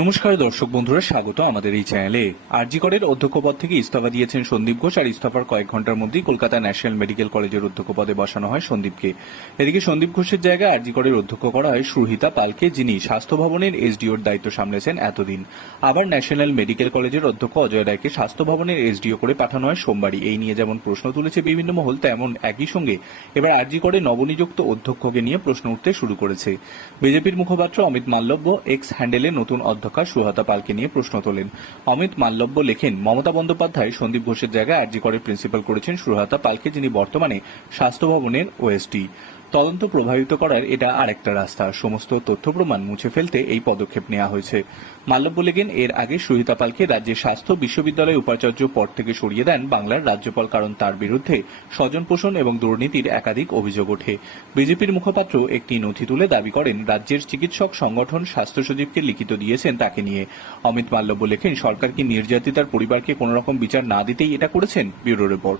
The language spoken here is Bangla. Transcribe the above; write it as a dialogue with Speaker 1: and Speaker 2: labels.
Speaker 1: নমস্কার দর্শক বন্ধুরা, স্বাগত আমাদের এই চ্যানেলে। আরজিকরের অধ্যক্ষ পদ থেকে ইস্তফা দিয়েছেন সন্দীপ ঘোষ, আর ইস্তফার কয়েক ঘণ্টার মধ্যেই কলকাতা ন্যাশনাল মেডিকেল কলেজের অধ্যক্ষ পদে বসানো হয় সন্দীপকে। এদিকে সন্দীপ ঘোষের জায়গায় আরজিকরের অধ্যক্ষ করা হয় সুহিতা পালকে, যিনি স্বাস্থ্য ভবনের এসডিওর দায়িত্ব সামলেছেন এতদিন। আবার ন্যাশনাল মেডিকেল কলেজের অধ্যক্ষ অজয় রায়কে স্বাস্থ্য ভবনের এসডিও করে পাঠানো হয় সোমবারই। এই নিয়ে যেমন প্রশ্ন তুলেছে বিভিন্ন মহল, তেমন একই সঙ্গে এবার আরজিকরে নবনিযুক্ত অধ্যক্ষকে নিয়ে প্রশ্ন উঠতে শুরু করেছে। বিজেপির মুখপাত্র অমিত মাল্লব্য এক্স হ্যান্ডেলে নতুন অধ্যক্ষা সুহাতা পালকে নিয়ে প্রশ্ন তোলেন। অমিত মাল্লব্য লেখেন, মমতা বন্দ্যোপাধ্যায় সন্দীপ ঘোষের জায়গায় আরজি করে প্রিন্সিপাল করেছেন সুহাতা পালকে, যিনি বর্তমানে স্বাস্থ্য ভবনের ওএসডি। তদন্ত প্রভাবিত করার এটা আরেকটা রাস্তা। সমস্ত তথ্য প্রমাণ মুছে ফেলতে এই পদক্ষেপ নেওয়া হয়েছে। মাল্লব্য লেগেন, এর আগে সুহিতা পালকে রাজ্যের স্বাস্থ্য বিশ্ববিদ্যালয় উপাচার্য পদ থেকে সরিয়ে দেন বাংলার রাজ্যপাল, কারণ তার বিরুদ্ধে স্বজন পোষণ এবং দুর্নীতির একাধিক অভিযোগ ওঠে। বিজেপির মুখপাত্র একটি নথি তুলে দাবি করেন, রাজ্যের চিকিৎসক সংগঠন স্বাস্থ্য সচিবকে লিখিত দিয়েছেন তাকে নিয়ে। অমিত মাল্লব্য লেখেন, সরকার কি নির্যাতিতার পরিবারকে কোন রকম বিচার না দিতেই এটা করেছেন? Bureau report.